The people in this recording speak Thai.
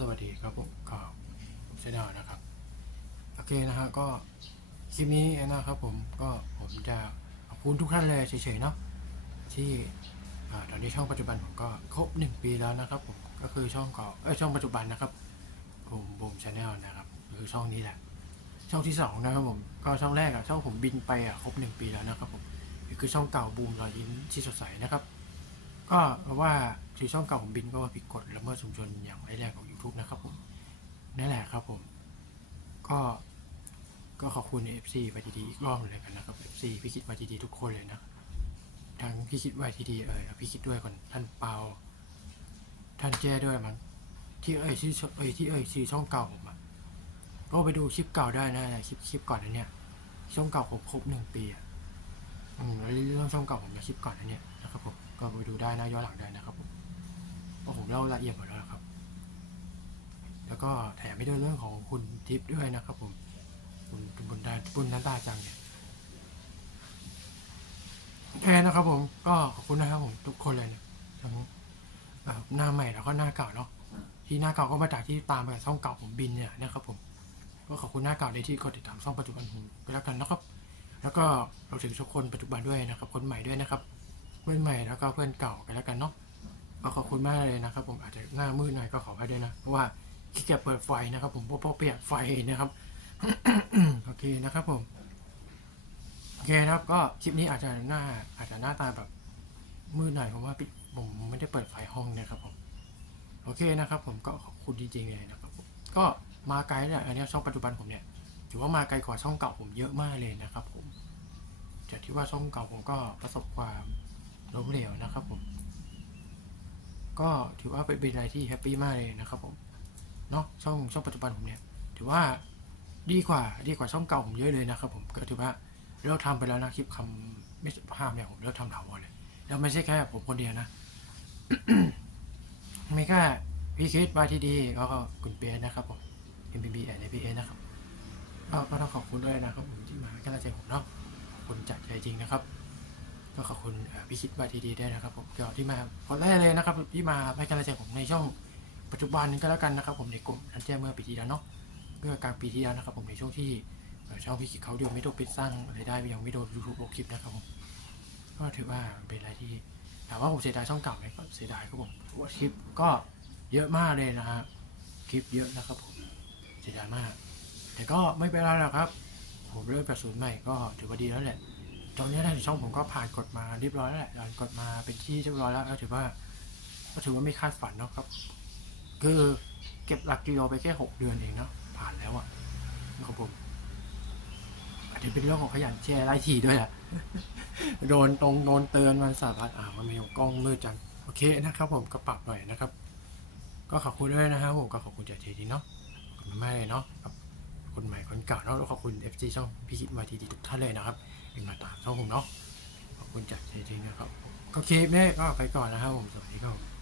สวัสดีครับผมก็ผมเชนาวนะครับ โอเคนะฮะก็คลิปนี้นะครับผมก็ผมจะขอบคุณทุกท่านเลยเฉยๆเนาะที่ตอนนี้ช่องปัจจุบันผมก็ครบหนึ่งปีแล้วนะครับผมก็คือช่องเก่าเอ้ยช่องปัจจุบันนะครับผมบูมชาแนลนะครับคือช่องนี้แหละ ช่องที่สองนะครับผมก็ช่องแรกอะช่องผมบินไปอะครบหนึ่งปีแล้วนะครับผมคือช่องเก่าบูมรอยยิ้มที่สดใสนะครับ ก็เพราะว่าที่อช่องเก่าผมบินก็ว่าผิดกฎละเมิดชุมชนอย่างร้ายแรงของ YouTube นะครับผมนั่นแหละครับผม ก็ก็ขอบคุณ FC ไปดีๆอีกรอบหนึ่งเลยกันนะครับ FC พี่คิดมาดีๆทุกคนเลยนะทั้งพี่คิดไว้ทีดีเอ่ยพี่คิดด้วยคนท่านเปาท่านแจ้ด้วยมั้งที่เอ่ยชื่อเอ่ยที่เอ่ยชื่อช่องเก่าผมอะก็ไปดูคลิปเก่าได้นะคลิปคลิปก่อนนั้นเนี่ยช่องเก่าผมครบหนึ่งปีอะอืมแล้วเรื่องช่องเก่าผมในคลิปก่อนนั้นเนี่ยนะครับ ก็ไปดูได้นะย้อนหลังได้นะครับผมเพราะผมเล่าละเอียดหมดแล้วครับ แล้วก็แถมไม่ด้วยเรื่องของคุณทิพย์ด้วยนะครับ ผมคุณบุญดาบุญนันตาจังเนี่ยโอเคนะครับผมก็ขอบคุณนะครับผมทุกคนเลยนะทั้งหน้าใหม่แล้วก็หน้าเก่าเนาะที่หน้าเก่าก็มาจากที่ตามไปช่องเก่าผมบินเนี่ยนะครับผมก็ขอบคุณหน้าเก่าในที่กดติดตามช่องปัจจุบันผมก็แล้วกันนะครับ แล้วก็เราถึงทุกคนปัจจุบันด้วยนะครับ คนใหม่ด้วยนะครับ เพื่อนใหม่แล้วก็เพื่อนเก่ากันแล้วกันเนาะก็ขอบคุณมากเลยนะครับ ผมอาจจะหน้ามืดหน่อยก็ขออภัยด้วยนะเพราะว่าขี้เกียจเปิดไฟนะครับ ผมเพราะเปลี่ยนไฟนะครับโอเคนะครับผมโอเคนะครับก็คลิปนี้อาจจะหน้าอาจจะหน้าตาแบบมืดหน่อยเพราะว่าปิดผมไม่ได้เปิดไฟห้องนะครับผมโอเคนะครับ ผมก็ขอบคุณจริงๆเลยนะครับผมก็มาไกลเนี่ยอันนี้ช่องปัจจุบันผมเนี่ยถือว่ามาไกลกว่าช่องเก่าผมเยอะมากเลยนะครับ ผมจากที่ว่าช่องเก่าผมก็ประสบความ ล้มเหลวนะครับผม ก็ถือว่าเป็นอะไรที่แฮปปี้มากเลยนะครับผมเนาะช่องช่องปัจจุบันผมเนี่ย ถือว่าดีกว่าดีกว่าช่องเก่าผมเยอะเลยนะครับผมก็ถือว่าเลิกทำไปแล้วนะคลิปคำไม่สุภาพเนี่ยผมเลิกทำถาวรเลยแล้วไม่ใช่แค่ผมคนเดียวนะม่แค่พี่คิดวาทีดีก็คุณเปียนะครับผม m b b แอน p a นะครับก็ก็ต้องขอบคุณด้วยนะครับผมที่มาให้กำลังใจผมเนาะขอบคุณจากใจจริงนะครับ ก็ขอบคุณพี่คิดวาทีดีด้วยนะครับผมเกี่ยวที่มาคนแรกเลยนะครับที่มาให้กำลังใจผมในช่องปัจจุบันนี้ก็แล้วกันนะครับ ผมในกลุ่มทันแจ้งเมื่อปีที่แล้วเนาะเมื่อกลางปีที่แล้วนะครับ ผมในช่วงที่ช่องพี่คิดเขาเดียวไม่โดนปิดสร้างรายได้ยังไม่โดนยูทูบลบคลิปนะครับผมก็ถือว่าเป็นอะไรที่ถามว่าผมเสียดายช่องเก่าไหมก็เสียดายครับผมว่าคลิปก็เยอะมากเลยนะฮะคลิปเยอะนะครับผมเสียดายมาก แต่ก็ไม่เป็นไรหรอกครับ ผมเริ่มจากศูนย์ใหม่ก็ถือว่าดีแล้วแหละ ตอนนี้ทางช่องผมก็ผ่านกฎมาเรียบร้อยแล้วแหละผ่านกฎมาเป็นที่เรียบร้อยแล้วก็ถือว่าก็ถือว่าไม่คาดฝันเนาะครับ คือเก็บหลักกิโลไปแค่หกเดือนเองเนาะผ่านแล้วอะนะครับผมอาจจะเป็นเรื่องของขยันแชร์ไลฟ์ทีด้วยแหละโดนตรงโดนเตือนวันสารพัดอ่ามันมีกล้องมืดจังโอเคนะครับ ผมก็ปรับหน่อยนะครับ ก็ขอบคุณด้วยนะครับผมก็ขอบคุณจากทีดีเนาะขอบคุณมากเลยเนาะคนใหม่คนเก่าเนาะแล้วขอบคุณ FG ช่องพี่คิดมาทีดีทุกท่านเลยนะครับ เป็นมาตามช่องผมเนาะขอบคุณจากทีดีนะครับก็คลิปนี้ก็ไปก่อนนะครับผมสวัสดีครับ